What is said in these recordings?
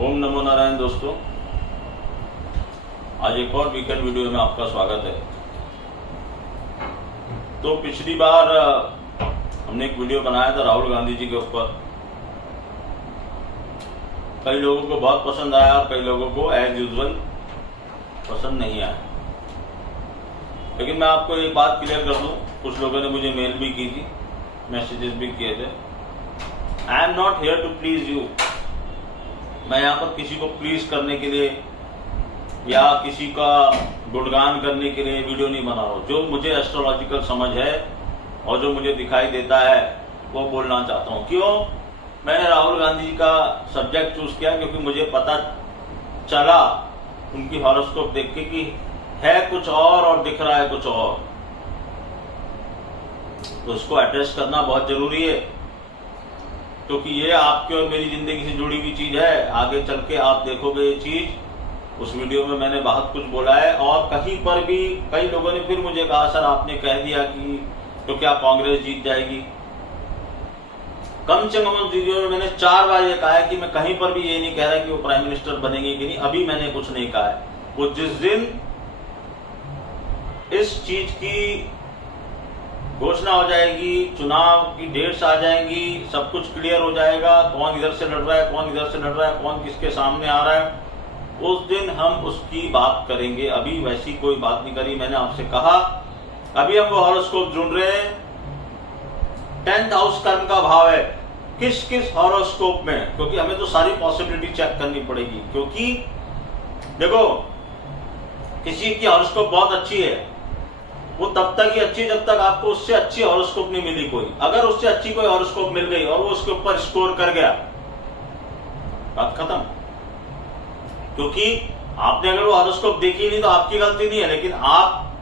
ओम नमो नारायण। दोस्तों, आज एक और वीकेंड वीडियो में आपका स्वागत है। तो पिछली बार हमने एक वीडियो बनाया था राहुल गांधी जी के ऊपर। कई लोगों को बहुत पसंद आया और कई लोगों को एज यूजुअल पसंद नहीं आया। लेकिन मैं आपको एक बात क्लियर कर दूं, कुछ लोगों ने मुझे मेल भी की थी, मैसेजेस भी किए थे। I am not here to please you. मैं यहाँ पर किसी को प्लीज करने के लिए या किसी का गुणगान करने के लिए वीडियो नहीं बना रहा हूँ। जो मुझे एस्ट्रोलॉजिकल समझ है और जो मुझे दिखाई देता है वो बोलना चाहता हूँ। क्यों मैंने राहुल गांधी जी का सब्जेक्ट चूज किया? क्योंकि मुझे पता चला उनकी हॉरोस्कोप देख के कि है कुछ और दिख रहा है कुछ और। तो उसको एड्रेस करना बहुत जरूरी है, क्योंकि ये आपकी और मेरी जिंदगी से जुड़ी हुई चीज है। आगे चल के आप देखोगे ये चीज। उस वीडियो में मैंने बहुत कुछ बोला है और कहीं पर भी कई लोगों ने फिर मुझे कहा, सर आपने कह दिया कि तो क्या कांग्रेस जीत जाएगी? कम से कम उस वीडियो में मैंने 4 बार ये कहा है कि मैं कहीं पर भी ये नहीं कह रहा कि वो प्राइम मिनिस्टर बनेंगे कि नहीं। अभी मैंने कुछ नहीं कहा है। वो जिस दिन इस चीज की घोषणा हो जाएगी, चुनाव की डेट्स आ जाएंगी, सब कुछ क्लियर हो जाएगा, कौन इधर से लड़ रहा है, कौन इधर से लड़ रहा है, कौन किसके सामने आ रहा है, उस दिन हम उसकी बात करेंगे। अभी वैसी कोई बात नहीं करी। मैंने आपसे कहा अभी हम वो हॉरोस्कोप ढूंढ रहे हैं। 10th हाउस कर्म का भाव है किस किस हॉरोस्कोप में, क्योंकि हमें तो सारी पॉसिबिलिटी चेक करनी पड़ेगी। क्योंकि देखो, किसी की हॉरोस्कोप बहुत अच्छी है, वो तब तक ही अच्छी जब तक आपको उससे अच्छी हॉरोस्कोप नहीं मिली कोई। अगर उससे अच्छी कोई हॉरोस्कोप मिल गई और वो उसके ऊपर स्कोर कर गया, बात खत्म। क्योंकि आपने अगर वो हॉरोस्कोप देखी नहीं तो आपकी गलती नहीं है, लेकिन आप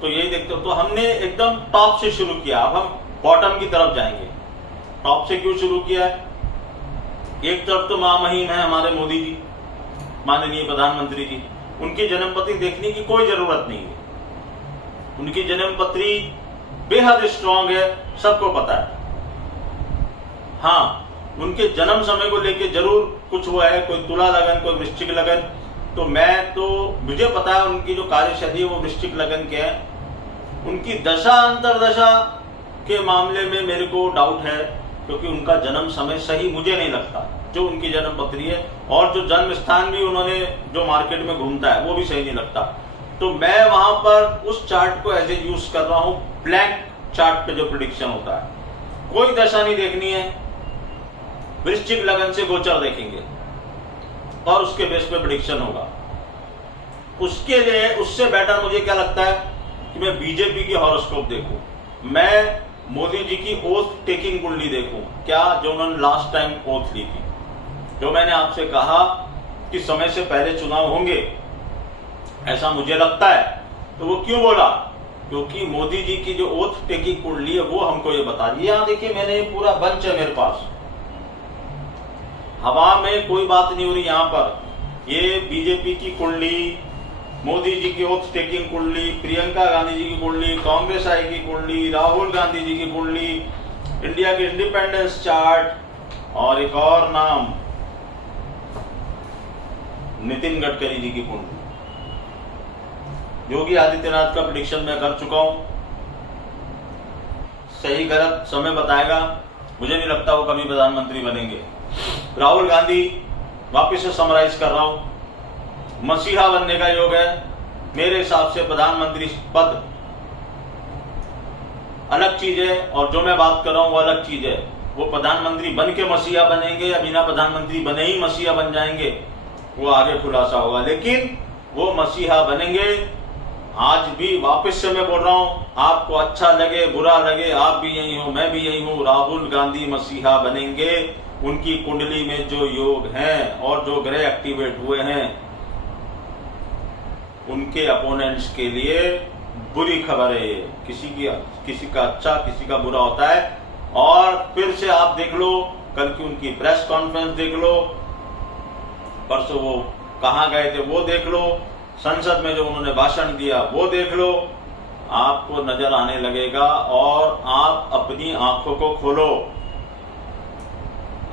तो यही देखते हो। तो हमने एकदम टॉप से शुरू किया, अब हम बॉटम की तरफ जाएंगे। टॉप से क्यों शुरू किया है? एक तरफ तो महामहिम है हमारे मोदी जी, माननीय प्रधानमंत्री जी। उनकी जन्मपत्री देखने की कोई जरूरत नहीं है। उनकी जन्मपत्री बेहद स्ट्रांग है, सबको पता है। हाँ, उनके जन्म समय को लेके जरूर कुछ हुआ है, कोई तुला लगन, कोई वृश्चिक लगन। तो मुझे पता है उनकी जो कार्यशैली है वो वृश्चिक लगन के है। उनकी दशा अंतरदशा के मामले में मेरे को डाउट है, क्योंकि उनका जन्म समय सही मुझे नहीं लगता। जो उनकी जन्मपत्री है और जो जन्म स्थान भी उन्होंने जो मार्केट में घूमता है वो भी सही नहीं लगता। तो मैं वहां पर उस चार्ट को एज ए यूज कर रहा हूं, ब्लैंक चार्ट पे जो प्रेडिक्शन होता है। कोई दशा नहीं देखनी है, वृश्चिक लगन से गोचर देखेंगे और उसके बेस पे प्रेडिक्शन होगा। उसके लिए उससे बेटर मुझे क्या लगता है कि मैं बीजेपी की हॉरोस्कोप देखूं, मैं मोदी जी की ओथ टेकिंग कुंडली देखूं। क्या जो उन्होंने लास्ट टाइम ओथ ली थी, जो मैंने आपसे कहा कि समय से पहले चुनाव होंगे, ऐसा मुझे लगता है। तो वो क्यों बोला? क्योंकि मोदी जी की जो ओथ टेकिंग कुंडली है वो हमको ये बता रही है। यहां देखिए, मैंने पूरा बंच है मेरे पास, हवा में कोई बात नहीं हो रही। यहां पर ये बीजेपी की कुंडली, मोदी जी की ओथ टेकिंग कुंडली, प्रियंका गांधी जी की कुंडली, कांग्रेस आई की कुंडली, राहुल गांधी जी की कुंडली, इंडिया की इंडिपेंडेंस चार्ट और एक और नाम नितिन गडकरी जी की कुंडली। योगी आदित्यनाथ का प्रेडिक्शन मैं कर चुका हूं। सही गलत समय बताएगा। मुझे नहीं लगता वो कभी प्रधानमंत्री बनेंगे। राहुल गांधी, वापिस से समराइज कर रहा हूं, मसीहा बनने का योग है। मेरे हिसाब से प्रधानमंत्री पद अलग चीज है और जो मैं बात कर रहा हूं वो अलग चीज है। वो प्रधानमंत्री बन के मसीहा बनेंगे या बिना प्रधानमंत्री बने ही मसीहा बन जाएंगे, वो आगे खुलासा होगा। लेकिन वो मसीहा बनेंगे। आज भी वापस से मैं बोल रहा हूं, आपको अच्छा लगे बुरा लगे, आप भी यही हो, मैं भी यही हूं, राहुल गांधी मसीहा बनेंगे। उनकी कुंडली में जो योग हैं और जो ग्रह एक्टिवेट हुए हैं, उनके अपोनेंट्स के लिए बुरी खबर है। किसी का अच्छा किसी का बुरा होता है। और फिर से आप देख लो, कल की उनकी प्रेस कॉन्फ्रेंस देख लो, परसों वो कहां गए थे वो देख लो, संसद में जो उन्होंने भाषण दिया वो देख लो, आपको नजर आने लगेगा। और आप अपनी आंखों को खोलो।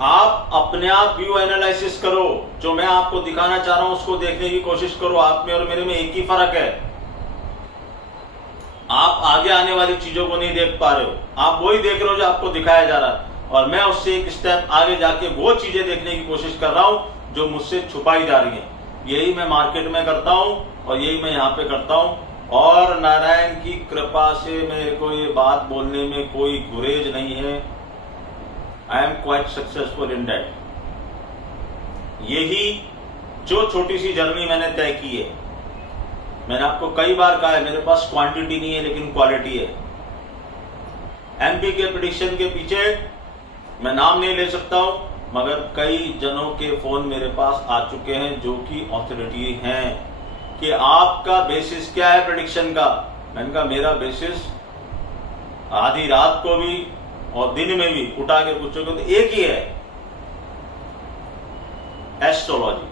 आप अपने आप व्यू एनालिसिस करो। जो मैं आपको दिखाना चाह रहा हूं उसको देखने की कोशिश करो। आप में और मेरे में एक ही फर्क है, आप आगे आने वाली चीजों को नहीं देख पा रहे हो, आप वही देख रहे हो जो आपको दिखाया जा रहा है, और मैं उससे एक स्टेप आगे जाके वो चीजें देखने की कोशिश कर रहा हूं जो मुझसे छुपाई जा रही हैं। यही मैं मार्केट में करता हूं और यही मैं यहां पे करता हूं, और नारायण की कृपा से मेरे को ये बात बोलने में कोई गुरेज नहीं है। I am quite successful in that. यही जो छोटी सी जर्नी मैंने तय की है, मैंने आपको कई बार कहा है मेरे पास क्वांटिटी नहीं है लेकिन क्वालिटी है। एमपी के प्रेडिक्शन के पीछे मैं नाम नहीं ले सकता हूं, मगर कई जनों के फोन मेरे पास आ चुके हैं जो कि ऑथोरिटी हैं कि आपका बेसिस क्या है प्रेडिक्शन का। मैंने कहा मेरा बेसिस आधी रात को भी और दिन में भी उठा के पूछोगे तो एक ही है, एस्ट्रोलॉजी।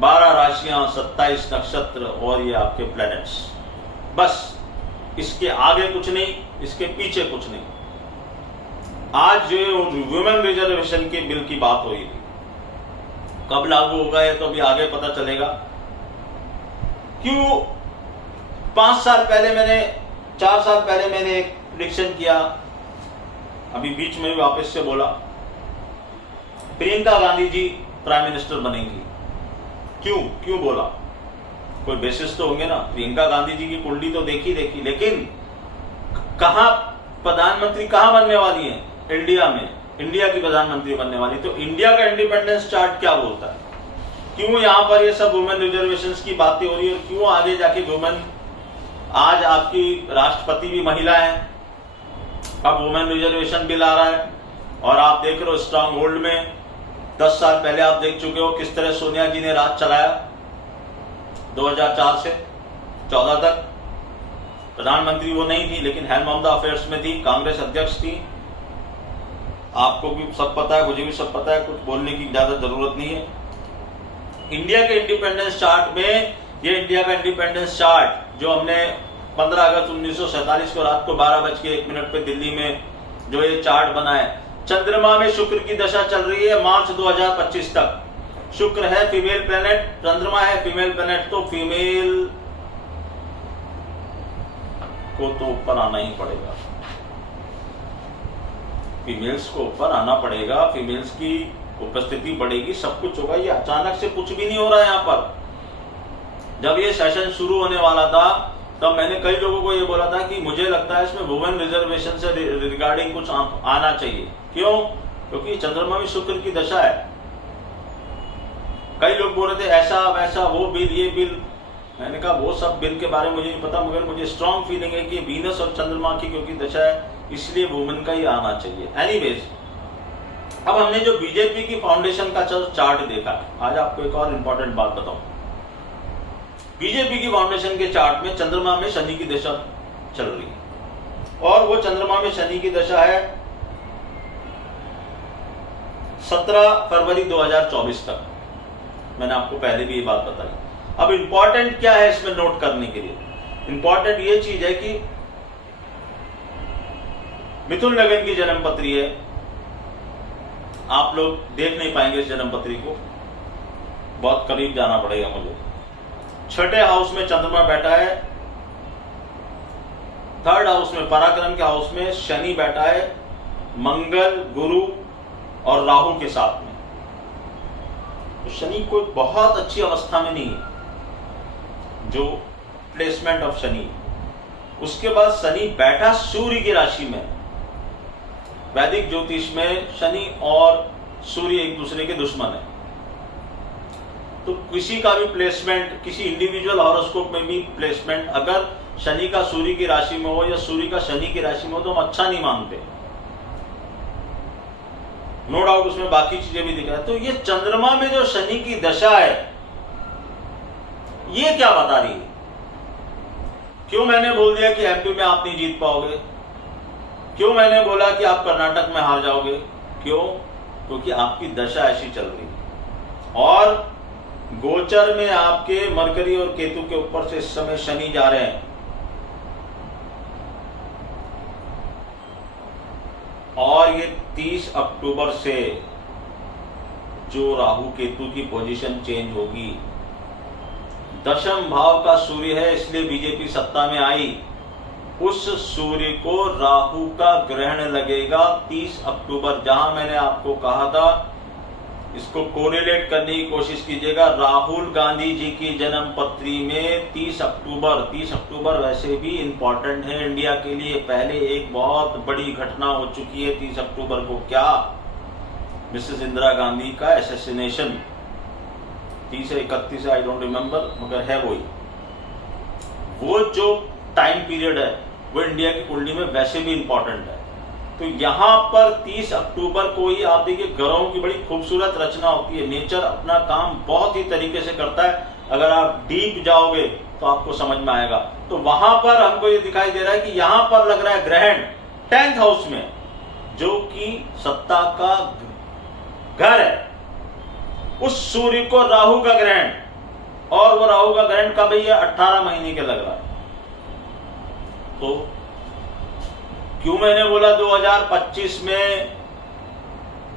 12 राशियां, 27 नक्षत्र और ये आपके प्लैनेट्स, बस। इसके आगे कुछ नहीं, इसके पीछे कुछ नहीं। आज जो वुमेन रिजर्वेशन के बिल की बात हुई थी, कब लागू होगा ये तो अभी आगे पता चलेगा। क्यों 5 साल पहले मैंने 4 साल पहले मैंने एक प्रेडिक्शन किया, अभी बीच में भी वापस से बोला, प्रियंका गांधी जी प्राइम मिनिस्टर बनेंगी। क्यों बोला? कोई बेसिस तो होंगे ना। प्रियंका गांधी जी की कुंडली तो देखी, लेकिन कहां प्रधानमंत्री कहां बनने वाली है? इंडिया में, इंडिया की प्रधानमंत्री बनने वाली। तो इंडिया का इंडिपेंडेंस चार्ट क्या बोलता है? क्यों यहां पर ये सब वुमेन रिजर्वेशन की बातें हो रही है? क्यों आगे जाके वुमेन, आज आपकी राष्ट्रपति भी महिला है, अब वुमेन रिजर्वेशन बिल आ रहा है, और आप देख रहे हो स्ट्रांग होल्ड में 10 साल पहले आप देख चुके हो किस तरह सोनिया जी ने राज चलाया। 2004 से 14 तक प्रधानमंत्री वो नहीं थी, लेकिन हेल्म ऑफ द अफेयर्स में थी, कांग्रेस अध्यक्ष थी। आपको भी सब पता है, मुझे भी सब पता है, कुछ बोलने की ज्यादा जरूरत नहीं है। इंडिया के इंडिपेंडेंस चार्ट में, ये इंडिया का इंडिपेंडेंस चार्ट जो हमने 15 अगस्त 1947 को रात को 12:01 पे दिल्ली में जो ये चार्ट बना है, चंद्रमा में शुक्र की दशा चल रही है मार्च 2025 तक। शुक्र है फीमेल प्लेनेट, चंद्रमा है फीमेल प्लेनेट, तो फीमेल को तो ऊपर आना ही पड़ेगा, फीमेल्स को ऊपर आना पड़ेगा, फीमेल्स की उपस्थिति बढ़ेगी, सब कुछ होगा। ये अचानक से कुछ भी नहीं हो रहा है। यहाँ पर जब ये सेशन शुरू होने वाला था तब मैंने कई लोगों को ये बोला था कि मुझे लगता है इसमें वुमेन रिजर्वेशन से रिगार्डिंग कुछ आना चाहिए। क्यों? क्योंकि चंद्रमा में शुक्र की दशा है। कई लोग बोल रहे थे ऐसा वैसा, वो बिल ये बिल। मैंने कहा वो सब बिल के बारे में मुझे नहीं पता, मगर मुझे स्ट्रांग फीलिंग है कि वीनस और चंद्रमा की क्योंकि दशा है, इसलिए वुमेन का ही आना चाहिए। एनीवेज, अब हमने जो बीजेपी की फाउंडेशन का चार्ट देखा है, आज आपको एक और इंपॉर्टेंट बात बताऊं। बीजेपी की फाउंडेशन के चार्ट में चंद्रमा में शनि की दशा चल रही है, और वो चंद्रमा में शनि की दशा है 17 फरवरी 2024 तक। मैंने आपको पहले भी ये बात बताई। अब इंपॉर्टेंट क्या है इसमें नोट करने के लिए? इंपॉर्टेंट ये चीज है कि मिथुन लगन की जन्मपत्री है। आप लोग देख नहीं पाएंगे इस जन्मपत्री को, बहुत करीब जाना पड़ेगा मुझे। 6ठे हाउस में चंद्रमा बैठा है, 3rd हाउस में, पराक्रम के हाउस में शनि बैठा है, मंगल, गुरु और राहु के साथ में। तो शनि कोई बहुत अच्छी अवस्था में नहीं है, जो प्लेसमेंट ऑफ शनि। उसके बाद शनि बैठा सूर्य की राशि में। वैदिक ज्योतिष में शनि और सूर्य एक दूसरे के दुश्मन है। तो किसी का भी प्लेसमेंट, किसी इंडिविजुअल हॉरोस्कोप में भी प्लेसमेंट अगर शनि का सूर्य की राशि में हो या सूर्य का शनि की राशि में हो तो हम अच्छा नहीं मानते। नो डाउट उसमें बाकी चीजें भी दिख रहा है। तो ये चंद्रमा में जो शनि की दशा है, ये क्या बता रही है? क्यों मैंने बोल दिया कि एमपी में आप नहीं जीत पाओगे? क्यों मैंने बोला कि आप कर्नाटक में हार जाओगे? क्यों? क्योंकि आपकी दशा ऐसी चल रही है। और गोचर में आपके मरकरी और केतु के ऊपर से इस समय शनि जा रहे हैं, और ये 30 अक्टूबर से जो राहु केतु की पोजीशन चेंज होगी, दशम भाव का सूर्य है इसलिए बीजेपी सत्ता में आई, उस सूर्य को राहु का ग्रहण लगेगा 30 अक्टूबर। जहां मैंने आपको कहा था इसको कोरिलेट करने की कोशिश कीजिएगा, राहुल गांधी जी की जन्म पत्री में 30 अक्टूबर वैसे भी इंपॉर्टेंट है इंडिया के लिए। पहले एक बहुत बड़ी घटना हो चुकी है 30 अक्टूबर को, क्या? मिसेस इंदिरा गांधी का एसेसिनेशन, 30 या 31 आई डोंट रिमेंबर, मगर है वही। वो जो टाइम पीरियड है वो इंडिया की कुंडली में वैसे भी इंपॉर्टेंट है। तो यहां पर 30 अक्टूबर को ही आप देखिए ग्रहों की बड़ी खूबसूरत रचना होती है। नेचर अपना काम बहुत ही तरीके से करता है, अगर आप डीप जाओगे तो आपको समझ में आएगा। तो वहां पर हमको ये दिखाई दे रहा है कि यहां पर लग रहा है ग्रहण 10th हाउस में, जो कि सत्ता का घर है। उस सूर्य को राहु का ग्रहण, और वो राहु का ग्रहण कब है? 18 महीने के लग रहा है। तो क्यों मैंने बोला 2025 में,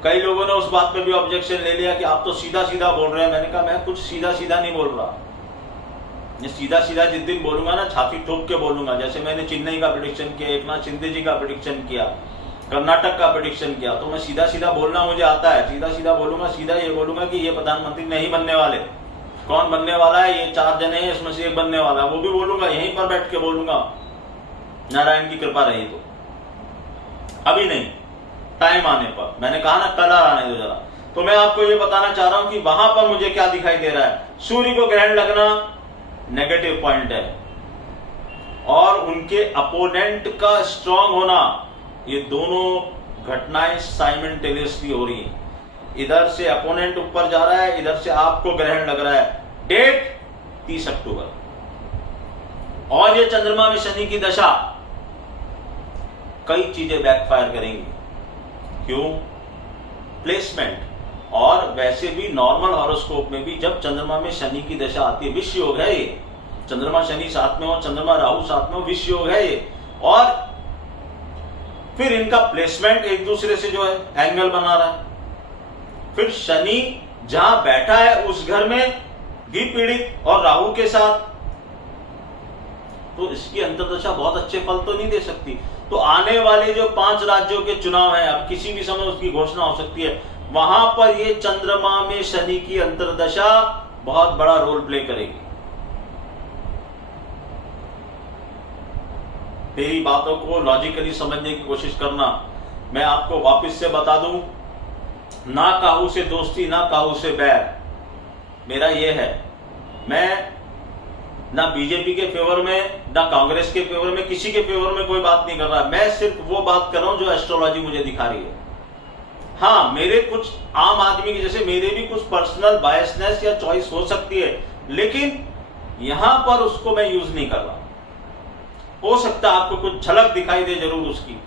कई लोगों ने उस बात पे भी ऑब्जेक्शन ले लिया कि आप तो सीधा सीधा बोल रहे हैं। मैंने कहा मैं कुछ सीधा सीधा नहीं बोल रहा, ये सीधा सीधा जिस दिन बोलूंगा ना छाती ठोक के बोलूंगा। जैसे मैंने चेन्नई का प्रेडिक्शन किया, एकनाथ शिंदे जी का प्रेडिक्शन किया, कर्नाटक का प्रेडिक्शन किया, तो मैं सीधा सीधा बोलना मुझे आता है। सीधा सीधा बोलूंगा, सीधा ये बोलूंगा कि ये प्रधानमंत्री नहीं बनने वाले। कौन बनने वाला है? ये 4 जने हैं, इसमें से एक बनने वाला है, वो भी बोलूंगा, यहीं पर बैठ के बोलूंगा, नारायण की कृपा रही तो। अभी नहीं, टाइम आने पर। मैंने कहा ना कलर आने दो जरा। तो मैं आपको ये बताना चाह रहा हूं कि वहां पर मुझे क्या दिखाई दे रहा है। सूर्य को ग्रहण लगना नेगेटिव पॉइंट है, और उनके अपोनेंट का स्ट्रांग होना, ये दोनों घटनाएं साइमल्टेनियसली हो रही हैं। इधर से अपोनेंट ऊपर जा रहा है, इधर से आपको ग्रहण लग रहा है। डेट 30 अक्टूबर। और ये चंद्रमा में शनि की दशा कई चीजें बैकफायर करेंगी। क्यों? प्लेसमेंट, और वैसे भी नॉर्मल हॉरोस्कोप में भी जब चंद्रमा में शनि की दशा आती है, विष योग है ये। चंद्रमा शनि साथ में हो, चंद्रमा राहु साथ में हो, विष योग है ये। और फिर इनका प्लेसमेंट एक दूसरे से जो है एंगल बना रहा है। फिर शनि जहां बैठा है उस घर में भी पीड़ित और राहु के साथ, तो इसकी अंतर्दशा बहुत अच्छे फल तो नहीं दे सकती। तो आने वाले जो 5 राज्यों के चुनाव हैं, अब किसी भी समय उसकी घोषणा हो सकती है, वहां पर ये चंद्रमा में शनि की अंतर्दशा बहुत बड़ा रोल प्ले करेगी। मेरी बातों को लॉजिकली समझने की कोशिश करना। मैं आपको वापस से बता दूं, ना काहू से दोस्ती, ना काहू से बैर। मेरा ये है, मैं ना बीजेपी के फेवर में, ना कांग्रेस के फेवर में, किसी के फेवर में कोई बात नहीं कर रहा। मैं सिर्फ वो बात कर रहा हूं जो एस्ट्रोलॉजी मुझे दिखा रही है। हाँ, मेरे कुछ आम आदमी के जैसे मेरे भी कुछ पर्सनल बायसनेस या चॉइस हो सकती है, लेकिन यहां पर उसको मैं यूज नहीं कर रहा। हो सकता है आपको कुछ झलक दिखाई दे जरूर उसकी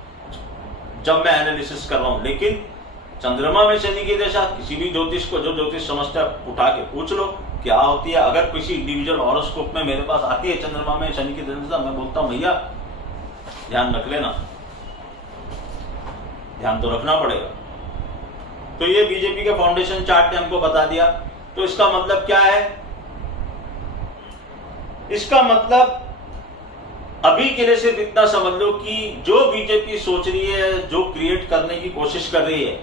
जब मैं एनालिसिस कर रहा हूं, लेकिन चंद्रमा में शनि की दशा किसी भी ज्योतिष को, जो ज्योतिष समझता है, उठा के पूछ लो क्या होती है। अगर किसी इंडिविजुअल हॉरोस्कोप में मेरे पास आती है चंद्रमा में शनि की दशा, मैं बोलता हूं भैया ध्यान रख लेना, ध्यान तो रखना पड़ेगा। तो ये बीजेपी के फाउंडेशन चार्ट ने हमको बता दिया। तो इसका मतलब क्या है? इसका मतलब अभी के लिए सिर्फ इतना समझ लो कि जो बीजेपी सोच रही है, जो क्रिएट करने की कोशिश कर रही है,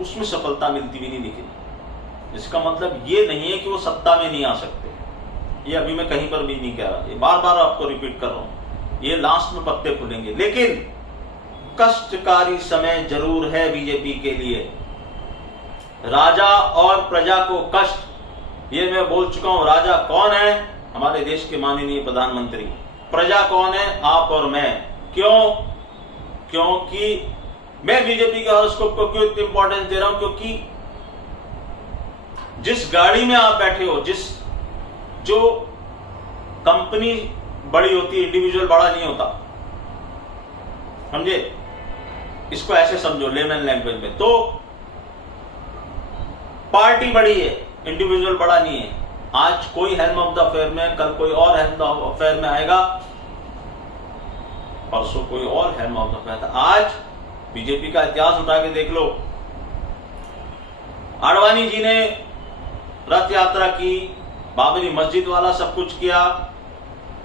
उसमें सफलता मिलती भी नहीं दिख रही। इसका मतलब ये नहीं है कि वो सत्ता में नहीं आ सकते। ये अभी मैं कहीं पर भी नहीं कह रहा, ये बार बार आपको रिपीट कर रहा हूं। ये लास्ट में पत्ते खुलेंगे, लेकिन कष्टकारी समय जरूर है बीजेपी के लिए। राजा और प्रजा को कष्ट, ये मैं बोल चुका हूं। राजा कौन है? हमारे देश के माननीय प्रधानमंत्री। प्रजा कौन है? आप और मैं। क्यों? क्योंकि मैं बीजेपी के हॉरोस्कोप को क्यों इतनी इंपॉर्टेंस दे रहा हूं? क्योंकि जिस गाड़ी में आप बैठे हो, जो कंपनी बड़ी होती है, इंडिविजुअल बड़ा नहीं होता, समझे? इसको ऐसे समझो लेमन लैंग्वेज में। तो पार्टी बड़ी है, इंडिविजुअल बड़ा नहीं है। आज कोई हेल्म ऑफ द अफेयर में, कल कोई और हेल्म ऑफ अफेयर में आएगा, परसों कोई और हेल्म ऑफ द अफेयर। आज बीजेपी का इतिहास उठा के देख लो। आडवाणी जी ने रथ यात्रा की, बाबरी मस्जिद वाला सब कुछ किया,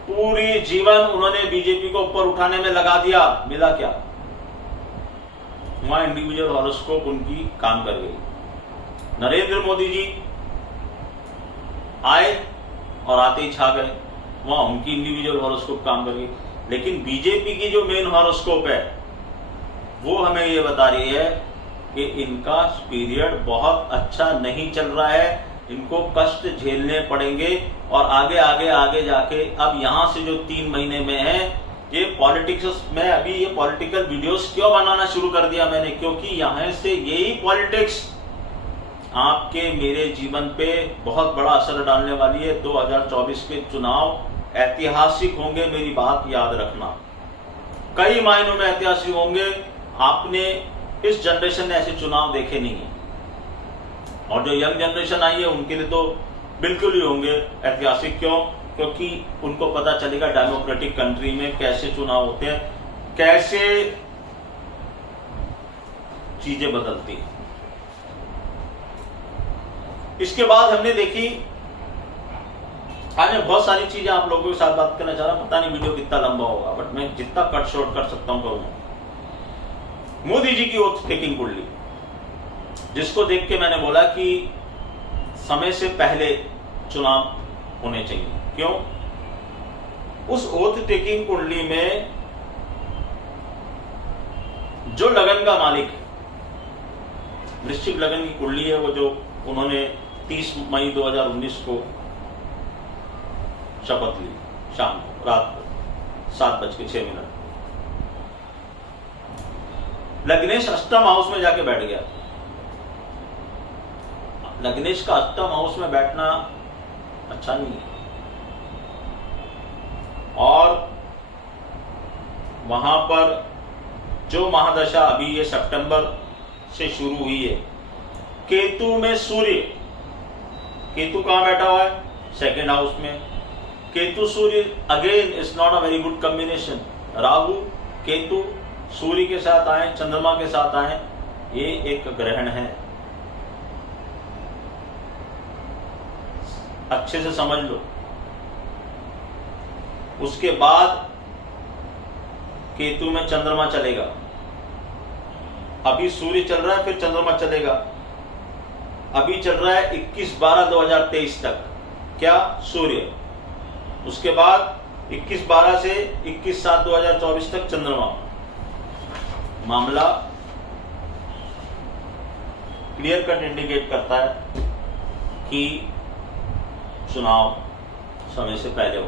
पूरी जीवन उन्होंने बीजेपी को ऊपर उठाने में लगा दिया, मिला क्या? वहां इंडिविजुअल हॉरोस्कोप उनकी काम कर गई। नरेंद्र मोदी जी आए और आते ही छा गए, वहां उनकी इंडिविजुअल हॉरोस्कोप काम कर गई। लेकिन बीजेपी की जो मेन हॉरोस्कोप है वो हमें ये बता रही है कि इनका पीरियड बहुत अच्छा नहीं चल रहा है, इनको कष्ट झेलने पड़ेंगे और आगे आगे आगे जाके अब यहां से जो 3 महीने में है ये पॉलिटिक्स में, अभी ये पॉलिटिकल वीडियोस क्यों बनाना शुरू कर दिया मैंने, क्योंकि यहां से यही पॉलिटिक्स आपके मेरे जीवन पे बहुत बड़ा असर डालने वाली है। 2024 के चुनाव ऐतिहासिक होंगे, मेरी बात याद रखना, कई मायनों में ऐतिहासिक होंगे। आपने इस जनरेशन ने ऐसे चुनाव देखे नहीं है, और जो यंग जनरेशन आई है उनके लिए तो बिल्कुल ही होंगे ऐतिहासिक। क्यों? क्योंकि उनको पता चलेगा डेमोक्रेटिक कंट्री में कैसे चुनाव होते हैं, कैसे चीजें बदलती हैं। इसके बाद हमने देखी, आज मैं बहुत सारी चीजें आप लोगों के साथ बात करना चाह रहा हूं, पता नहीं वीडियो कितना लंबा होगा, बट मैं जितना कट शॉर्ट कर सकता हूं करूंगा। मोदी जी की ओथ टेकिंग कुंडली, जिसको देख के मैंने बोला कि समय से पहले चुनाव होने चाहिए। क्यों? उस ओथ टेकिंग कुंडली में जो लगन का मालिक, वृश्चिक लगन की कुंडली है, वो जो उन्होंने 30 मई 2019 को शपथ ली, शाम को, रात को 7:06। लग्नेश अष्टम हाउस में जाके बैठ गया। लग्नेश का अष्टम हाउस में बैठना अच्छा नहीं है, और वहां पर जो महादशा अभी ये सितंबर से शुरू हुई है, केतु में सूर्य, केतु कहां बैठा हुआ है? सेकेंड हाउस में। Ketu Surya again is not a very good combination. Rahu Ketu Surya के साथ आए, चंद्रमा के साथ आए, ये एक ग्रहण है, अच्छे से समझ लो। उसके बाद केतु में चंद्रमा चलेगा, अभी सूर्य चल रहा है, फिर चंद्रमा चलेगा। अभी चल रहा है 21/12/2023 तक, क्या? सूर्य। उसके बाद 21/12 से 21/7/2024 तक चंद्रमा। मामला क्लियर कट इंडिकेट करता है कि चुनाव समय से पहले हो,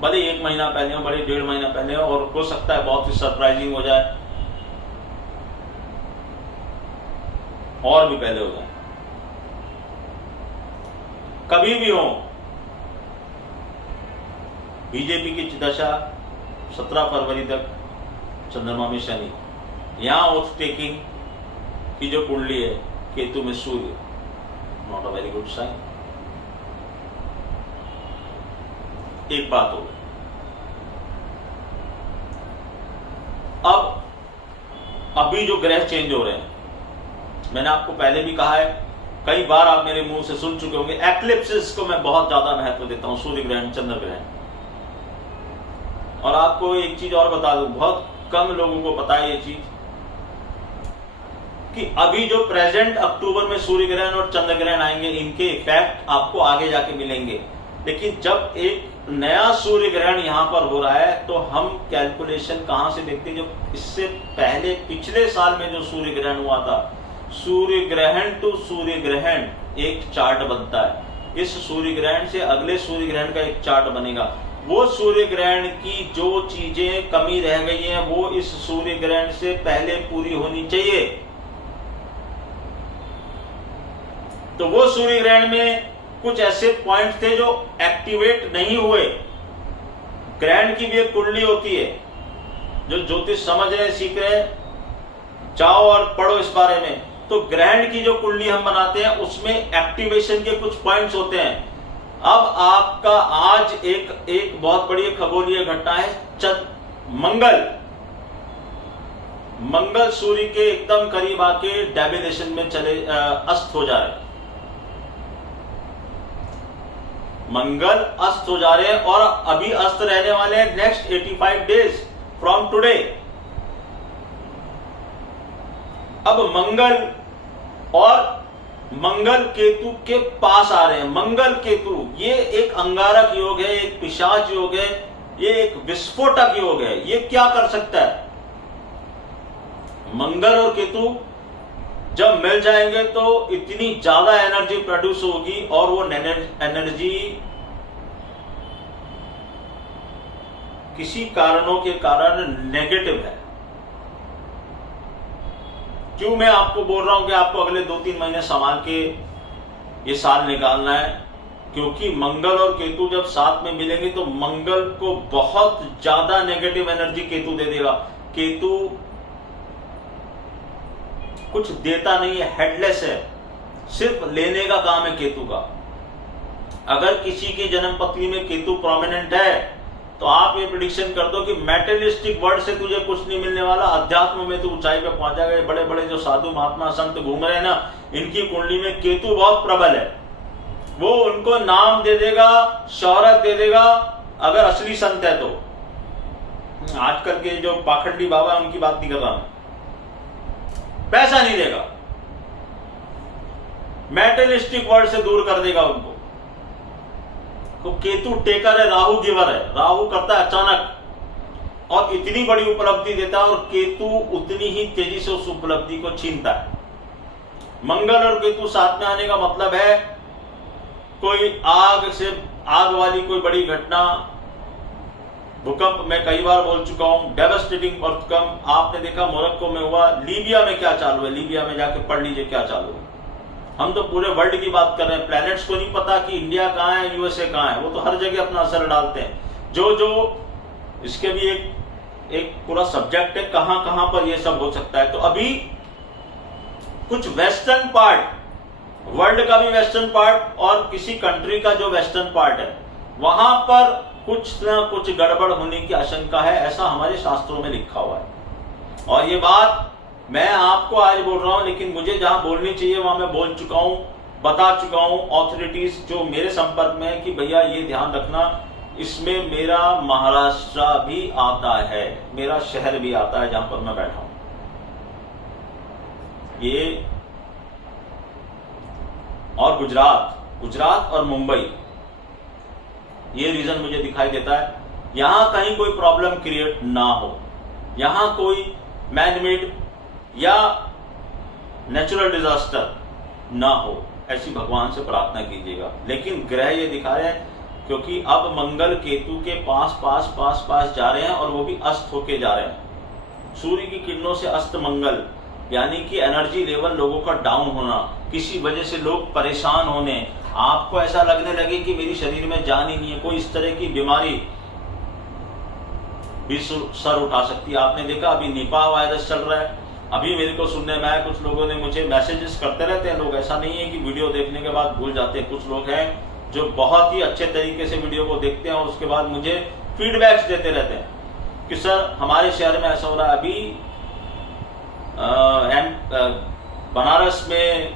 भले 1 महीना पहले हो, भले 1.5 महीना पहले हो, और हो सकता है बहुत ही सरप्राइजिंग हो जाए और भी पहले हो जाए, कभी भी हो। बीजेपी की दशा 17 फरवरी तक चंद्रमा में शनि, यहां ओथ टेकिंग की जो कुंडली है, केतु में Surya, not a very good sign. एक बात हो गई। अब अभी जो ग्रह चेंज हो रहे हैं, मैंने आपको पहले भी कहा है, कई बार आप मेरे मुंह से सुन चुके होंगे, एक्लिप्सिस को मैं बहुत ज्यादा महत्व देता हूं, सूर्य ग्रहण, चंद्र ग्रहण। और आपको एक चीज और बता दूं, बहुत कम लोगों को पता है ये चीज, कि अभी जो प्रेजेंट अक्टूबर में सूर्य ग्रहण और चंद्र ग्रहण आएंगे, इनके इफेक्ट आपको आगे जाके मिलेंगे। लेकिन जब एक नया सूर्य ग्रहण यहां पर हो रहा है, तो हम कैलकुलेशन कहां से देखते हैं? जो इससे पहले पिछले साल में जो सूर्य ग्रहण हुआ था, सूर्य ग्रहण टू सूर्य ग्रहण एक चार्ट बनता है। इस सूर्य ग्रहण से अगले सूर्य ग्रहण का एक चार्ट बनेगा। वो सूर्य ग्रहण की जो चीजें कमी रह गई हैं, वो इस सूर्य ग्रहण से पहले पूरी होनी चाहिए। तो वो सूर्य ग्रहण में कुछ ऐसे पॉइंट थे जो एक्टिवेट नहीं हुए। ग्रहण की भी एक कुंडली होती है, जो ज्योतिष समझ रहे हैं, सीख रहे हैं, जाओ और पढ़ो इस बारे में। तो ग्रहण की जो कुंडली हम बनाते हैं, उसमें एक्टिवेशन के कुछ पॉइंट्स होते हैं। अब आपका आज एक बहुत बड़ी खगोलीय घटना है, मंगल मंगल सूर्य के एकदम करीब आके डेबिलेशन में चले अस्त हो जा रहे, मंगल अस्त हो जा रहे हैं और अभी अस्त रहने वाले हैं नेक्स्ट 85 डेज फ्रॉम टुडे। अब मंगल और मंगल केतु के पास आ रहे हैं। मंगल केतु ये एक अंगारक योग है, एक पिशाच योग है, ये एक विस्फोटक योग है। ये क्या कर सकता है? मंगल और केतु जब मिल जाएंगे तो इतनी ज्यादा एनर्जी प्रोड्यूस होगी और वो एनर्जी किसी कारणों के कारण नेगेटिव है। क्यों मैं आपको बोल रहा हूं कि आपको अगले 2-3 महीने संभाल के ये साल निकालना है? क्योंकि मंगल और केतु जब साथ में मिलेंगे तो मंगल को बहुत ज्यादा नेगेटिव एनर्जी केतु दे देगा। केतु कुछ देता नहीं है, हेडलेस है, सिर्फ लेने का काम है केतु का। अगर किसी की जन्म पत्री में केतु प्रोमिनेंट है तो आप ये प्रेडिक्शन कर दो कि मेटेरियलिस्टिक वर्ल्ड से तुझे कुछ नहीं मिलने वाला, अध्यात्म में तू ऊंचाई पे पहुंच जाएगा। बड़े बड़े जो साधु महात्मा संत घूम रहे हैं ना, इनकी कुंडली में केतु बहुत प्रबल है। वो उनको नाम दे देगा, शोहरत दे देगा, अगर असली संत है तो। आजकल के जो पाखंडी बाबा है उनकी बात नहीं कर रहा मैं, पैसा नहीं देगा, मेटेरियलिस्टिक वर्ल्ड से दूर कर देगा उनको। तो केतु टेकर है, राहु गिवर है। राहु करता है अचानक और इतनी बड़ी उपलब्धि देता है और केतु उतनी ही तेजी से उस उपलब्धि को छीनता है। मंगल और केतु साथ में आने का मतलब है कोई आग वाली कोई बड़ी घटना, भूकंप, मैं कई बार बोल चुका हूं, डेवास्टेटिंग भूकंप आपने देखा मोरक्को में हुआ। लीबिया में क्या चालू है? लीबिया में जाके पढ़ लीजिए क्या चालू है। हम तो पूरे वर्ल्ड की बात कर रहे हैं, प्लैनेट्स को नहीं पता कि इंडिया कहां है, यूएसए कहां है। वो तो हर जगह अपना असर डालते हैं। जो इसके भी एक पूरा सब्जेक्ट है, कहां कहां पर ये सब हो सकता है। तो अभी कुछ वेस्टर्न पार्ट, वर्ल्ड का भी वेस्टर्न पार्ट और किसी कंट्री का जो वेस्टर्न पार्ट है, वहां पर कुछ ना कुछ गड़बड़ होने की आशंका है, ऐसा हमारे शास्त्रों में लिखा हुआ है। और ये बात मैं आपको आज बोल रहा हूं, लेकिन मुझे जहां बोलनी चाहिए वहां मैं बोल चुका हूं, बता चुका हूं ऑथोरिटीज जो मेरे संपर्क में है कि भैया ये ध्यान रखना, इसमें मेरा महाराष्ट्र भी आता है, मेरा शहर भी आता है जहां पर मैं बैठा हूं। ये और गुजरात और मुंबई, ये रीजन मुझे दिखाई देता है। यहां कहीं कोई प्रॉब्लम क्रिएट ना हो, यहां कोई मैनमेड या नेचुरल डिजास्टर ना हो, ऐसी भगवान से प्रार्थना कीजिएगा। लेकिन ग्रह ये दिखा रहे हैं, क्योंकि अब मंगल केतु के पास जा रहे हैं और वो भी अस्त होके जा रहे हैं। सूर्य की किरणों से अस्त मंगल, यानी कि एनर्जी लेवल लोगों का डाउन होना, किसी वजह से लोग परेशान होने, आपको ऐसा लगने लगे कि मेरी शरीर में जान ही नहीं है, कोई इस तरह की बीमारी भी सर उठा सकती है। आपने देखा अभी निपाह वायरस चल रहा है, अभी मेरे को सुनने में आया, कुछ लोगों ने मुझे मैसेजेस करते रहते हैं लोग, ऐसा नहीं है कि वीडियो देखने के बाद भूल जाते हैं। कुछ लोग हैं जो बहुत ही अच्छे तरीके से वीडियो को देखते हैं और उसके बाद मुझे फीडबैक्स देते रहते हैं कि सर हमारे शहर में ऐसा हो रहा है। अभी बनारस में,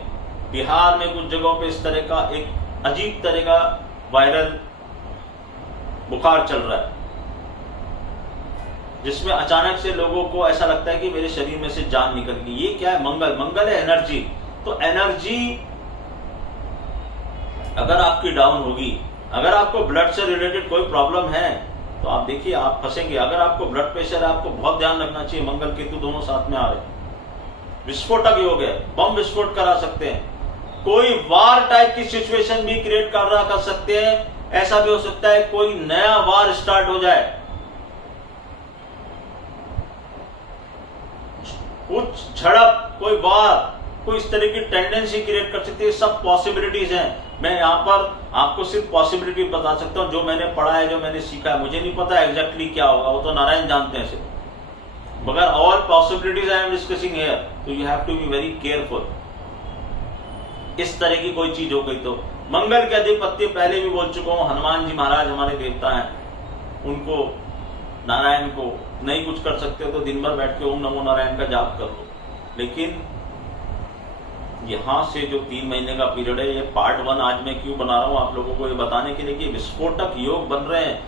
बिहार में कुछ जगहों पे इस तरह का एक अजीब तरह का वायरल बुखार चल रहा है, जिसमें अचानक से लोगों को ऐसा लगता है कि मेरे शरीर में से जान निकल गई। ये क्या है? मंगल है एनर्जी। तो एनर्जी अगर आपकी डाउन होगी, अगर आपको ब्लड से रिलेटेड कोई प्रॉब्लम है तो आप देखिए आप फंसेंगे। अगर आपको ब्लड प्रेशर है, आपको बहुत ध्यान रखना चाहिए। मंगल केतु दोनों साथ में आ रहे हैं, विस्फोटक योग है, बम विस्फोट करा सकते हैं, कोई वार टाइप की सिचुएशन भी क्रिएट कर सकते हैं। ऐसा भी हो सकता है कोई नया वार स्टार्ट हो जाए, कुछ झड़प, कोई वार, कोई इस तरह की टेंडेंसी क्रिएट कर सकती है। सब पॉसिबिलिटीज हैं। मैं यहाँ पर आपको सिर्फ पॉसिबिलिटी बता सकता हूँ, जो मैंने पढ़ा है, जो मैंने सीखा है। मुझे नहीं पता एग्जैक्टली क्या होगा, वो तो नारायण जानते हैं सिर्फ। मगर all possibilities I am discussing here, तो you have to be very careful. इस तरह की कोई चीज हो गई तो मंगल के अधिपत्य पहले भी बोल चुका हूँ, हनुमान जी महाराज हमारे देवता हैं, उनको नारायण को नहीं कुछ कर सकते तो दिन भर बैठ के ओम नमो नारायण का जाप कर लो। लेकिन यहां से जो 3 महीने का पीरियड है, ये पार्ट 1 आज मैं क्यों बना रहा हूं आप लोगों को ये बताने के लिए कि विस्फोटक योग बन रहे हैं।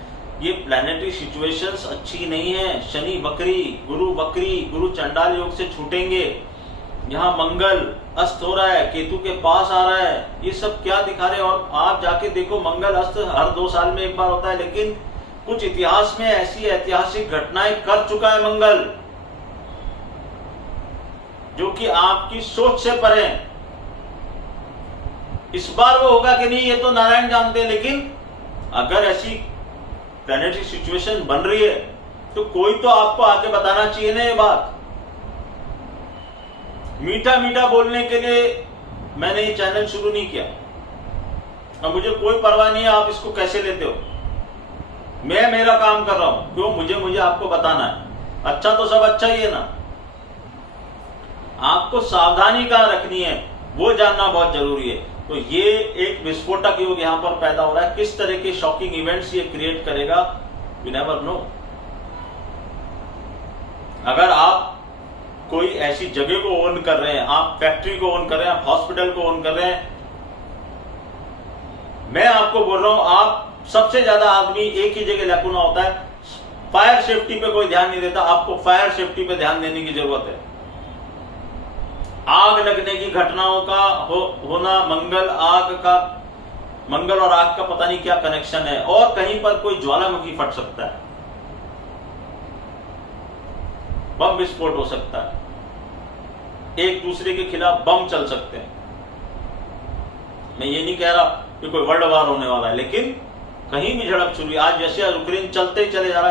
ये प्लैनेटरी सिचुएशंस अच्छी नहीं है। शनि वक्री, गुरु चंडाल योग से छूटेंगे। यहाँ मंगल अस्त हो रहा है, केतु के पास आ रहा है। ये सब क्या दिखा रहे हैं? और आप जाके देखो, मंगल अस्त हर 2 साल में एक बार होता है, लेकिन कुछ इतिहास में ऐसी ऐतिहासिक घटनाएं कर चुका है मंगल, जो कि आपकी सोच से परे। इस बार वो होगा कि नहीं ये तो नारायण जानते हैं, लेकिन अगर ऐसी प्लैनेटरी सिचुएशन बन रही है तो कोई तो आपको आके बताना चाहिए ना ये बात। मीठा मीठा बोलने के लिए मैंने ये चैनल शुरू नहीं किया और मुझे कोई परवाह नहीं है आप इसको कैसे लेते हो। मैं मेरा काम कर रहा हूं, क्यों? मुझे आपको बताना है। अच्छा तो सब अच्छा ही है ना, आपको सावधानी कहां रखनी है वो जानना बहुत जरूरी है। तो ये एक विस्फोटक योग यहां पर पैदा हो रहा है। किस तरह के शॉकिंग इवेंट्स ये क्रिएट करेगा, यू नेवर नो। अगर आप कोई ऐसी जगह को ओन कर रहे हैं, आप फैक्ट्री को ओन कर रहे हैं, आप हॉस्पिटल को ओन कर रहे हैं, मैं आपको बोल रहा हूं, आप सबसे ज्यादा आदमी एक ही जगह लैकुना होता है, फायर सेफ्टी पे कोई ध्यान नहीं देता। आपको फायर सेफ्टी पे ध्यान देने की जरूरत है। आग लगने की घटनाओं का होना, मंगल और आग का पता नहीं क्या कनेक्शन है, और कहीं पर कोई ज्वालामुखी फट सकता है, बम विस्फोट हो सकता है, एक दूसरे के खिलाफ बम चल सकते हैं। मैं ये नहीं कह रहा कि कोई वर्ल्ड वार होने वाला है, लेकिन कहीं भी झड़प शुरू। आज रशिया और यूक्रेन चलते ही चले जा रहा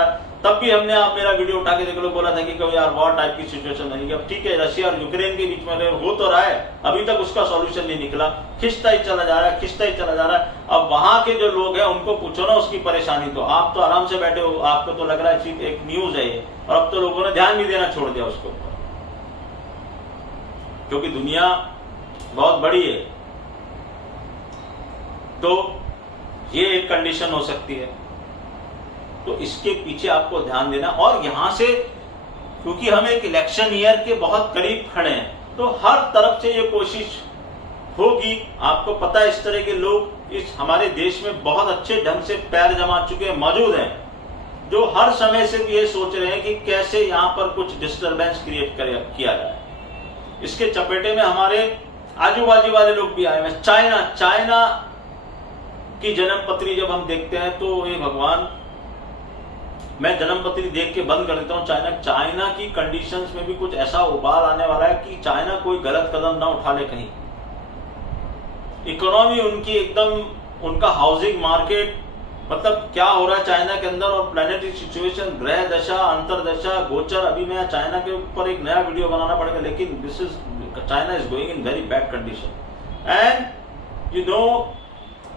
है। तब भी हमने आप मेरा वीडियो उठा के देख लो, बोला था कि कोई यार वॉर टाइप की सिचुएशन नहीं। अब ठीक है, रशिया और यूक्रेन के बीच में हो तो रहा है, अभी तक उसका सॉल्यूशन नहीं निकला, खिंचता ही चला जा रहा है। अब वहां के जो लोग हैं उनको पूछो ना उसकी परेशानी, तो आप तो आराम से बैठे हो, आपको तो लग रहा है एक न्यूज है ये, और अब तो लोगों ने ध्यान भी देना छोड़ दिया उसके ऊपर, क्योंकि दुनिया बहुत बड़ी है। तो ये एक कंडीशन हो सकती है, तो इसके पीछे आपको ध्यान देना। और यहां से, क्योंकि हम एक इलेक्शन ईयर के बहुत करीब खड़े हैं, तो हर तरफ से ये कोशिश होगी। आपको पता है इस तरह के लोग इस हमारे देश में बहुत अच्छे ढंग से पैर जमा चुके मौजूद हैं, जो हर समय से भी ये सोच रहे हैं कि कैसे यहां पर कुछ डिस्टर्बेंस क्रिएट किया जाए। इसके चपेटे में हमारे आजू बाजू वाले लोग भी आए हैं। चाइना की जन्मपत्री जब हम देखते हैं तो ये भगवान, मैं जन्मपत्री देख के बंद कर देता हूं। चाइना की कंडीशंस में भी कुछ ऐसा उबाल आने वाला है कि चाइना कोई गलत कदम ना उठा ले कहीं। इकोनॉमी उनकी एकदम, उनका हाउसिंग मार्केट, मतलब क्या हो रहा है चाइना के अंदर, और प्लैनेटरी सिचुएशन, ग्रह दशा, अंतरदशा, गोचर। अभी मैं चाइना के ऊपर एक नया वीडियो बनाना पड़ेगा, लेकिन China is going in very bad condition. And you know,